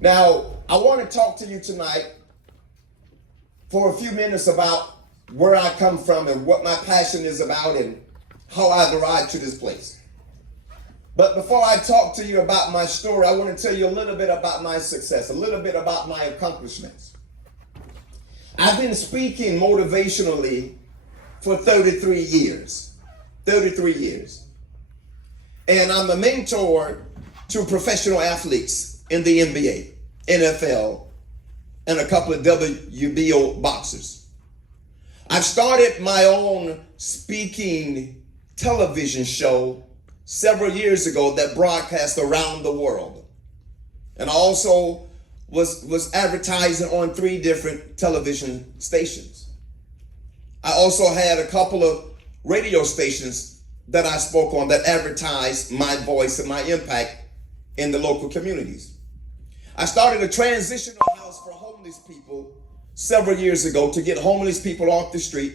Now, I want to talk to you tonight for a few minutes about where I come from and what my passion is about and how I arrived to this place. But before I talk to you about my story, I want to tell you a little bit about my success, a little bit about my accomplishments. I've been speaking motivationally for 33 years. 33 years. And I'm a mentor to professional athletes in the NBA, NFL, and a couple of WBO boxers. I've started my own speaking television show several years ago that broadcast around the world. And I also was advertising on 3 different television stations. I also had a couple of radio stations that I spoke on that advertised my voice and my impact in the local communities. I started a transitional house for homeless people several years ago to get homeless people off the street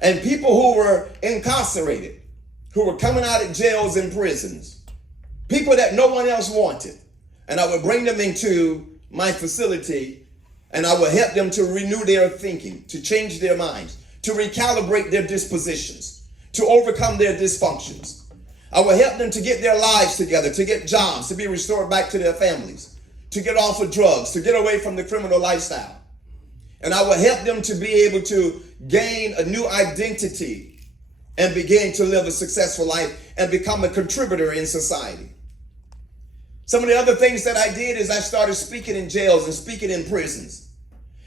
and people who were incarcerated, who were coming out of jails and prisons, people that no one else wanted. And I would bring them into my facility and I would help them to renew their thinking, to change their minds, to recalibrate their dispositions, to overcome their dysfunctions. I would help them to get their lives together, to get jobs, to be restored back to their families, to get off of drugs, to get away from the criminal lifestyle. And I would help them to be able to gain a new identity and begin to live a successful life and become a contributor in society. Some of the other things that I did is I started speaking in jails and speaking in prisons.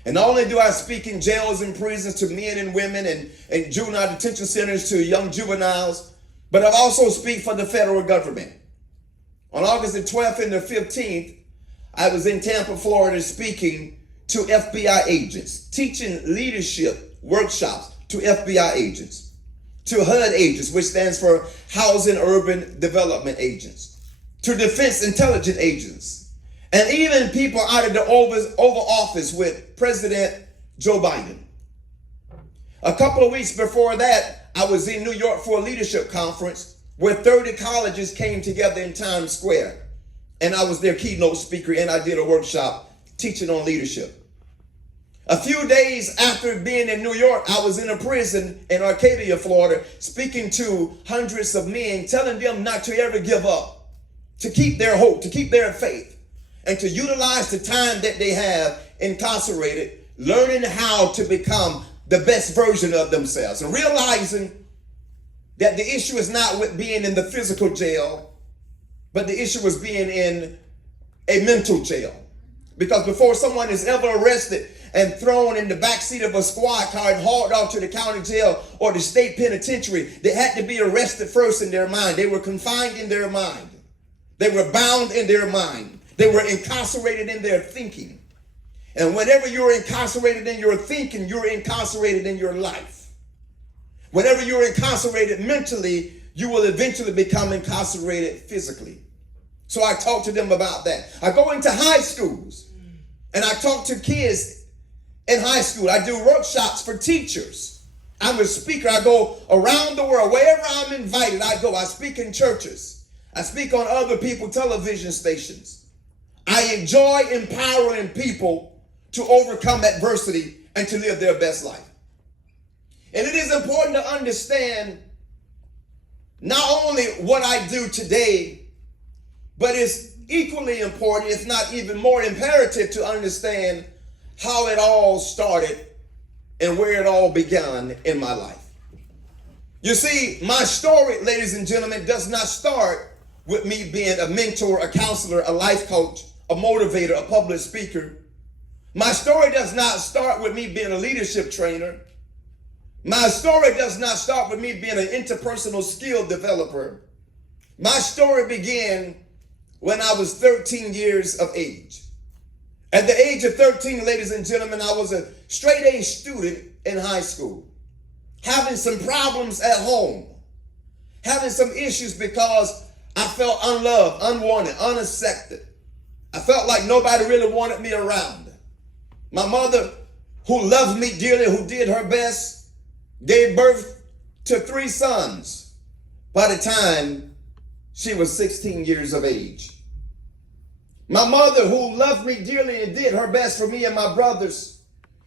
And not only do I speak in jails and prisons to men and women and juvenile detention centers to young juveniles, but I also speak for the federal government. On August the 12th and the 15th, I was in Tampa, Florida, speaking to FBI agents, teaching leadership workshops to FBI agents, to HUD agents, which stands for Housing Urban Development Agents, to Defense Intelligence Agents, and even people out of the Oval Office with President Joe Biden. A couple of weeks before that, I was in New York for a leadership conference where 30 colleges came together in Times Square. And I was their keynote speaker and I did a workshop teaching on leadership. A few days after being in New York, I was in a prison in Arcadia, Florida, speaking to hundreds of men, telling them not to ever give up, to keep their hope, to keep their faith, and to utilize the time that they have incarcerated, learning how to become the best version of themselves and realizing that the issue is not with being in the physical jail, but the issue is being in a mental jail. Because before someone is ever arrested and thrown in the backseat of a squad car and hauled off to the county jail or the state penitentiary, they had to be arrested first in their mind. They were confined in their mind. They were bound in their mind. They were incarcerated in their thinking. And whenever you're incarcerated in your thinking, you're incarcerated in your life. Whenever you're incarcerated mentally, you will eventually become incarcerated physically. So I talk to them about that. I go into high schools and I talk to kids in high school. I do workshops for teachers. I'm a speaker. I go around the world. Wherever I'm invited, I go. I speak in churches. I speak on other people's television stations. I enjoy empowering people to overcome adversity and to live their best life. And it is important to understand not only what I do today, but it's equally important, if not even more imperative, to understand how it all started and where it all began in my life. You see, my story, ladies and gentlemen, does not start with me being a mentor, a counselor, a life coach, a motivator, a public speaker. My story does not start with me being a leadership trainer. My story does not start with me being an interpersonal skill developer. My story began when I was 13 years of age. At the age of 13, ladies and gentlemen, I was a straight A student in high school, having some problems at home, having some issues because I felt unloved, unwanted, unaccepted. I felt like nobody really wanted me around. My mother, who loved me dearly, who did her best, gave birth to 3 sons by the time she was 16 years of age. My mother, who loved me dearly and did her best for me and my brothers,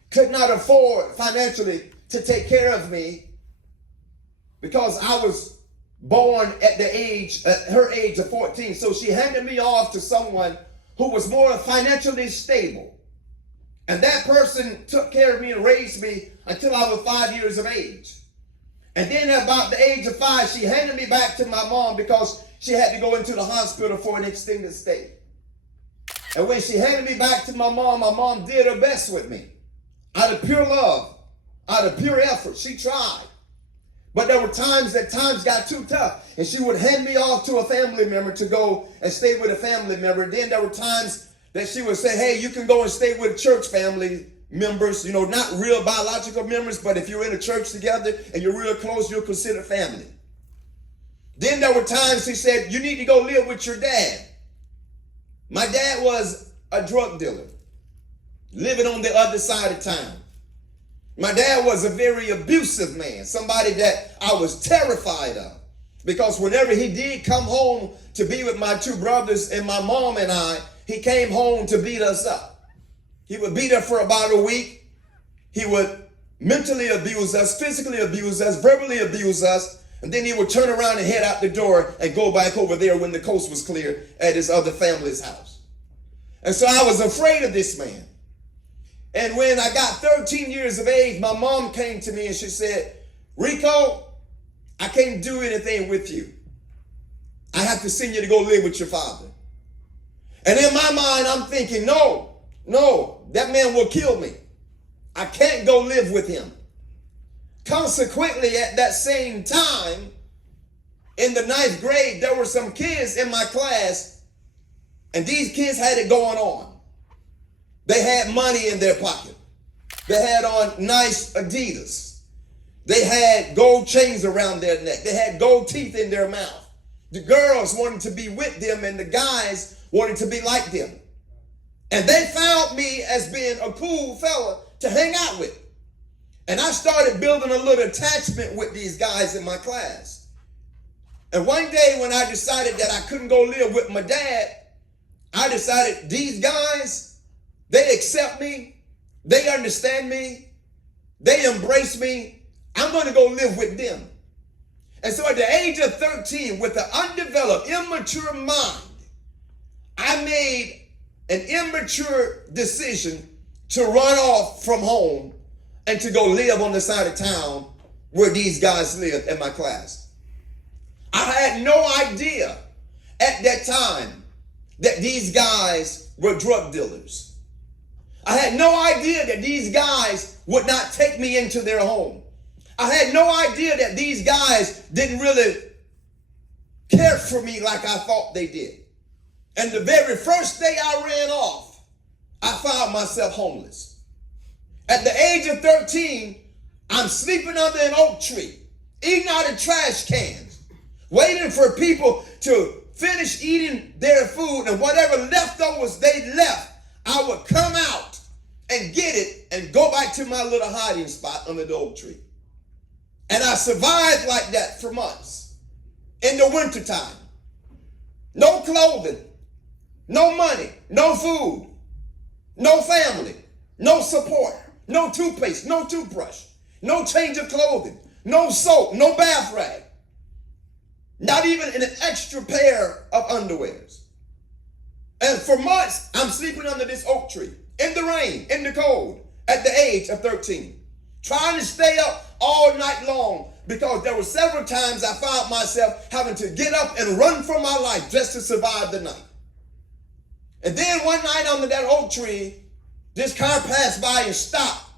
could not afford financially to take care of me because I was born at her age of 14. So she handed me off to someone who was more financially stable. And that person took care of me and raised me until I was 5 years of age. And then at about the age of 5, she handed me back to my mom because she had to go into the hospital for an extended stay. And when she handed me back to my mom did her best with me. Out of pure love, out of pure effort, she tried. But there were times that times got too tough. And she would hand me off to a family member to go and stay with a family member. And then there were times that she would say, hey, you can go and stay with church family members, not real biological members, but if you're in a church together and you're real close, you're considered family. Then there were times she said, you need to go live with your dad. My dad was a drug dealer, living on the other side of town. My dad was a very abusive man, somebody that I was terrified of. Because whenever he did come home to be with my two brothers and my mom and I, he came home to beat us up. He would be there for about a week. He would mentally abuse us, physically abuse us, verbally abuse us. And then he would turn around and head out the door and go back over there when the coast was clear at his other family's house. And so I was afraid of this man. And when I got 13 years of age, my mom came to me and she said, Rico, I can't do anything with you. I have to send you to go live with your father. And in my mind, I'm thinking, no, that man will kill me. I can't go live with him. Consequently, at that same time, in the 9th grade, there were some kids in my class, and these kids had it going on. They had money in their pocket. They had on nice Adidas. They had gold chains around their neck. They had gold teeth in their mouth. The girls wanted to be with them, and the guys wanted to be like them. And they found me as being a cool fella to hang out with. And I started building a little attachment with these guys in my class. And one day when I decided that I couldn't go live with my dad, I decided these guys, they accept me, they understand me, they embrace me, I'm going to go live with them. And so at the age of 13, with an undeveloped, immature mind, I made an immature decision to run off from home and to go live on the side of town where these guys lived in my class. I had no idea at that time that these guys were drug dealers. I had no idea that these guys would not take me into their home. I had no idea that these guys didn't really care for me like I thought they did. And the very first day I ran off, I found myself homeless. At the age of 13, I'm sleeping under an oak tree, eating out of trash cans, waiting for people to finish eating their food, and whatever leftovers they left, I would come out and get it and go back to my little hiding spot under the oak tree. And I survived like that for months. In the wintertime, no clothing, no money, no food, no family, no support, no toothpaste, no toothbrush, no change of clothing, no soap, no bath rag, not even an extra pair of underwears. And for months, I'm sleeping under this oak tree, in the rain, in the cold, at the age of 13, trying to stay up all night long, because there were several times I found myself having to get up and run for my life just to survive the night. And then one night under that oak tree, this car passed by and stopped.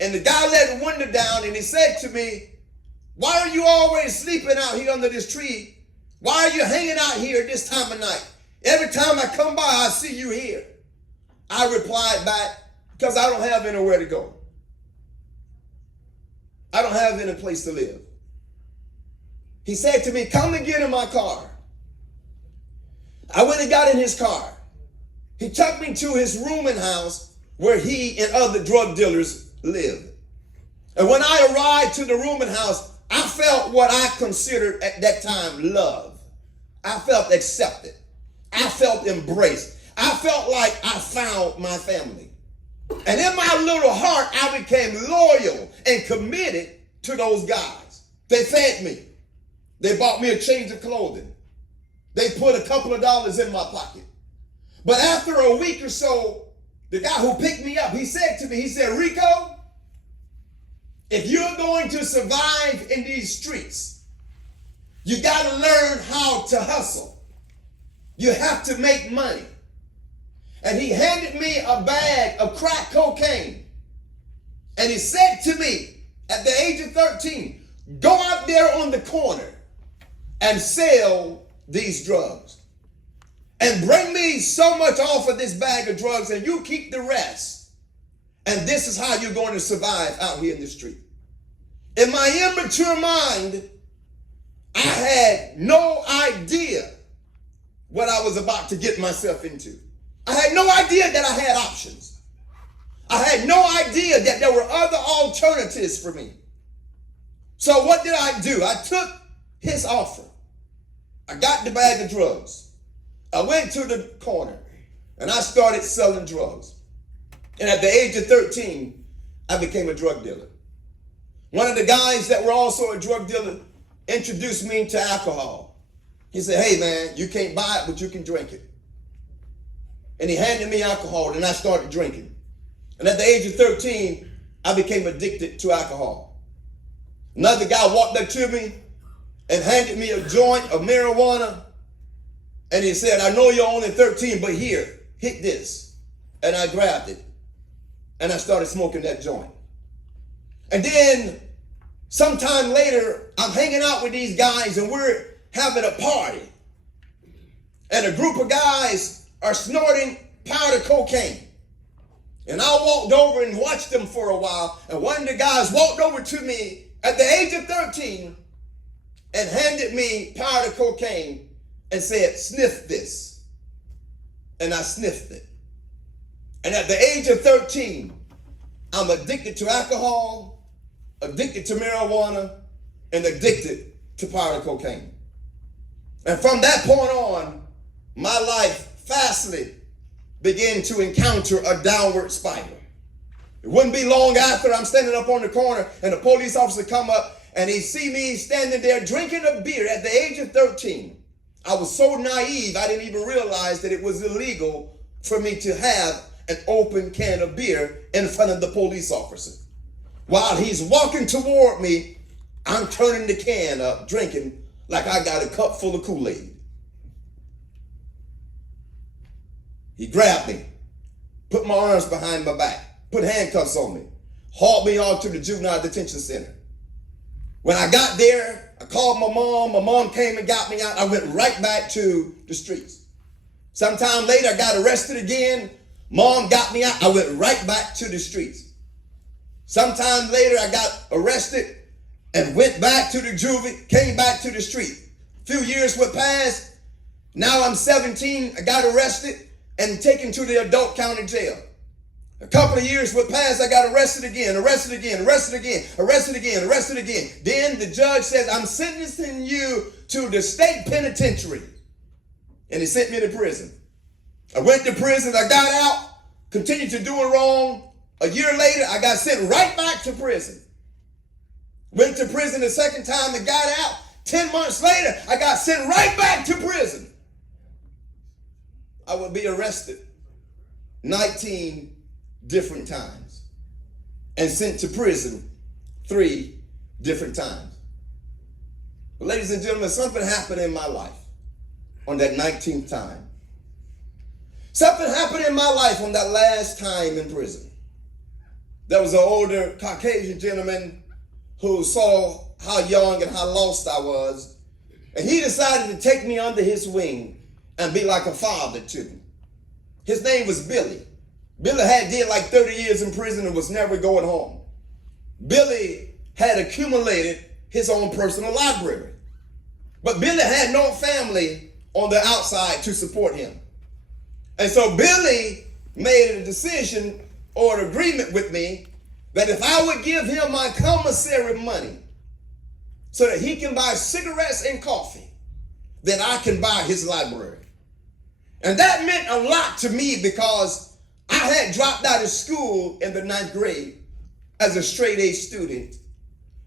And the guy let the window down and he said to me, why are you always sleeping out here under this tree? Why are you hanging out here at this time of night? Every time I come by, I see you here. I replied back, because I don't have anywhere to go. I don't have any place to live. He said to me, come and get in my car. I went and got in his car. He took me to his rooming house where he and other drug dealers lived. And when I arrived to the rooming house, I felt what I considered at that time love. I felt accepted. I felt embraced. I felt like I found my family. And in my little heart, I became loyal and committed to those guys. They fed me. They bought me a change of clothing. They put a couple of dollars in my pocket. But after a week or so, the guy who picked me up, he said to me, he said, Rico, if you're going to survive in these streets, you got to learn how to hustle. You have to make money. And he handed me a bag of crack cocaine. And he said to me, at the age of 13, go out there on the corner and sell these drugs. And bring me so much off of this bag of drugs and you keep the rest. And this is how you're going to survive out here in the street. In my immature mind, I had no idea what I was about to get myself into. I had no idea that I had options. I had no idea that there were other alternatives for me. So what did I do? I took his offer. I got the bag of drugs. I went to the corner and I started selling drugs. And at the age of 13, I became a drug dealer. One of the guys that were also a drug dealer introduced me to alcohol. He said, hey man, you can't buy it, but you can drink it. And he handed me alcohol and I started drinking. And at the age of 13, I became addicted to alcohol. Another guy walked up to me and handed me a joint of marijuana. And he said, I know you're only 13, but here, hit this. And I grabbed it. And I started smoking that joint. And then sometime later, I'm hanging out with these guys and we're having a party. And a group of guys are snorting powder cocaine. And I walked over and watched them for a while. And one of the guys walked over to me at the age of 13 and handed me powder cocaine and said, sniff this. And I sniffed it. And at the age of 13, I'm addicted to alcohol, addicted to marijuana, and addicted to powder cocaine. And from that point on, my life fastly began to encounter a downward spiral. It wouldn't be long after I'm standing up on the corner and a police officer come up and he see me standing there drinking a beer at the age of 13. I was so naive, I didn't even realize that it was illegal for me to have an open can of beer in front of the police officer. While he's walking toward me, I'm turning the can up, drinking like I got a cup full of Kool-Aid. He grabbed me, put my arms behind my back, put handcuffs on me, hauled me off to the juvenile detention center. When I got there, I called my mom. My mom came and got me out. I went right back to the streets. Sometime later, I got arrested again. Mom got me out. I went right back to the streets. Sometime later, I got arrested and went back to the juvie, came back to the street. A few years would pass. Now I'm 17. I got arrested and taken to the adult county jail. A couple of years would pass, I got arrested again. Then the judge says, I'm sentencing you to the state penitentiary. And he sent me to prison. I went to prison, I got out, continued to do it wrong. A year later, I got sent right back to prison. Went to prison the second time and got out. 10 months later, I got sent right back to prison. I would be arrested 19 different times and sent to prison 3 different times. But ladies and gentlemen, something happened in my life on that 19th time. Something happened in my life on that last time in prison. There was an older Caucasian gentleman who saw how young and how lost I was, and he decided to take me under his wing and be like a father to me. His name was Billy. Billy did like 30 years in prison and was never going home. Billy had accumulated his own personal library. But Billy had no family on the outside to support him. And so Billy made a decision or an agreement with me that if I would give him my commissary money so that he can buy cigarettes and coffee, then I can buy his library. And that meant a lot to me because I had dropped out of school in the 9th grade as a straight A student.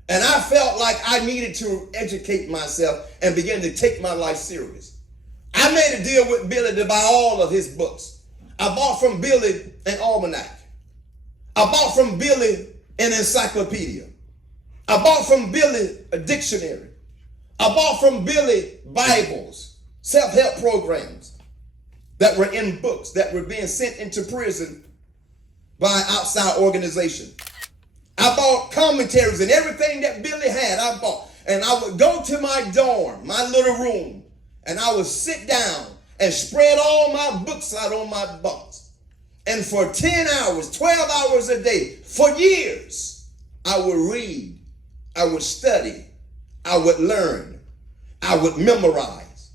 And I felt like I needed to educate myself and begin to take my life serious. I made a deal with Billy to buy all of his books. I bought from Billy an almanac. I bought from Billy an encyclopedia. I bought from Billy a dictionary. I bought from Billy Bibles, self-help programs that were in books that were being sent into prison by outside organizations. I bought commentaries and everything that Billy had, I bought. And I would go to my dorm, my little room, and I would sit down and spread all my books out on my bunks. And for 10 hours, 12 hours a day, for years, I would read, I would study, I would learn, I would memorize.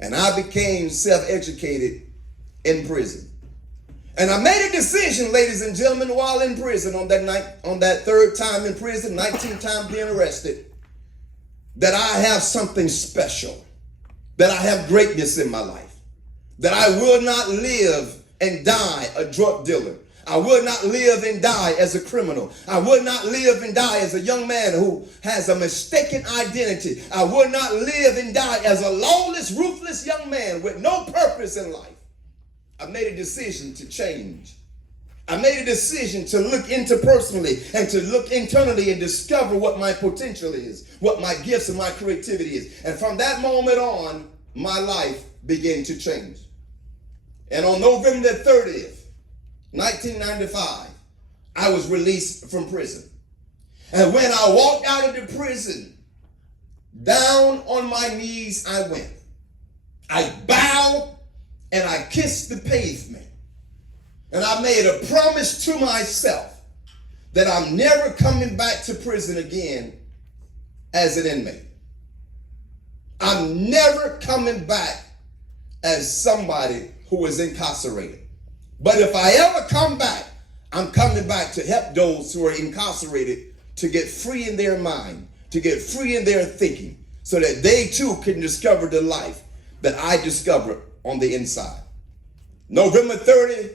And I became self-educated in prison. And I made a decision, ladies and gentlemen, while in prison on that night, on that 3rd time in prison, 19th time being arrested, that I have something special, that I have greatness in my life, that I will not live and die a drug dealer. I would not live and die as a criminal. I would not live and die as a young man who has a mistaken identity. I would not live and die as a lawless, ruthless young man with no purpose in life. I made a decision to change. I made a decision to look into personally and to look internally and discover what my potential is, what my gifts and my creativity is. And from that moment on, my life began to change. And on November 30th, 1995, I was released from prison. And when I walked out of the prison, down on my knees I went. I bowed and I kissed the pavement. And I made a promise to myself that I'm never coming back to prison again as an inmate. I'm never coming back as somebody who was incarcerated. But if I ever come back, I'm coming back to help those who are incarcerated to get free in their mind, to get free in their thinking, so that they too can discover the life that I discovered on the inside. November 30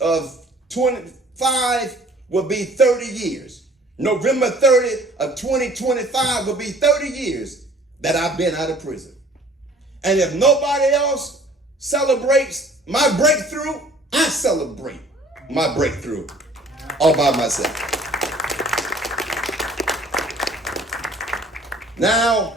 of 25 will be 30 years. November 30 of 2025 will be 30 years that I've been out of prison. And if nobody else celebrates my breakthrough, I celebrate my breakthrough all by myself. Now,